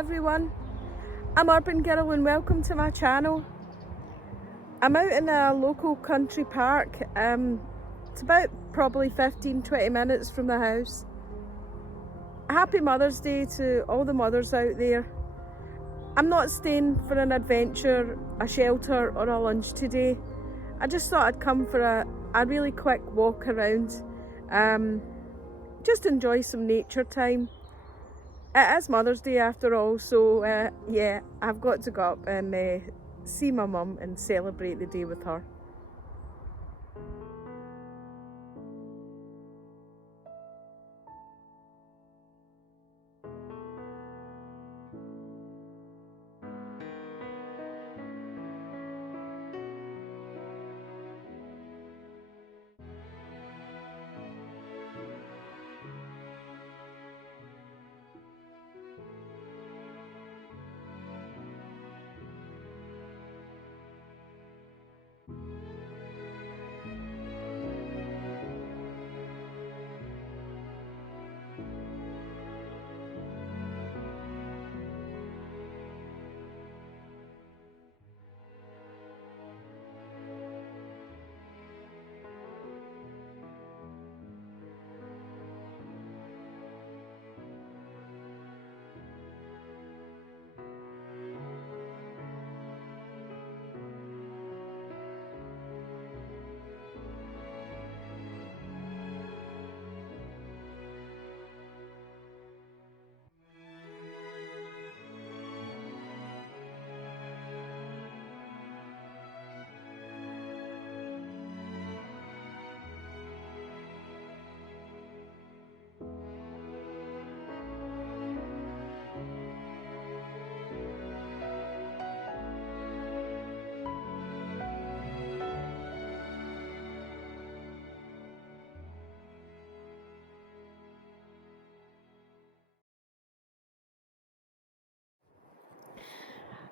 everyone, I'm Urban Girl and welcome to my channel. I'm out in a local country park. It's about probably 15-20 minutes from the house. Happy Mother's Day to all the mothers out there. I'm not staying for an adventure, a shelter or a lunch today. I just thought I'd come for a really quick walk around. Just enjoy some nature time. It is Mother's Day after all, so yeah, I've got to go up and see my mum and celebrate the day with her.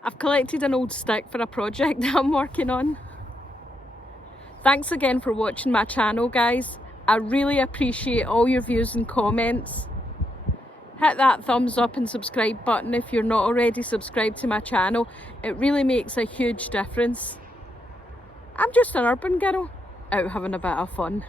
I've collected an old stick for a project that I'm working on. Thanks again for watching my channel, guys. I really appreciate all your views and comments. Hit that thumbs up and subscribe button if you're not already subscribed to my channel. It really makes a huge difference. I'm just an urban girl, out having a bit of fun.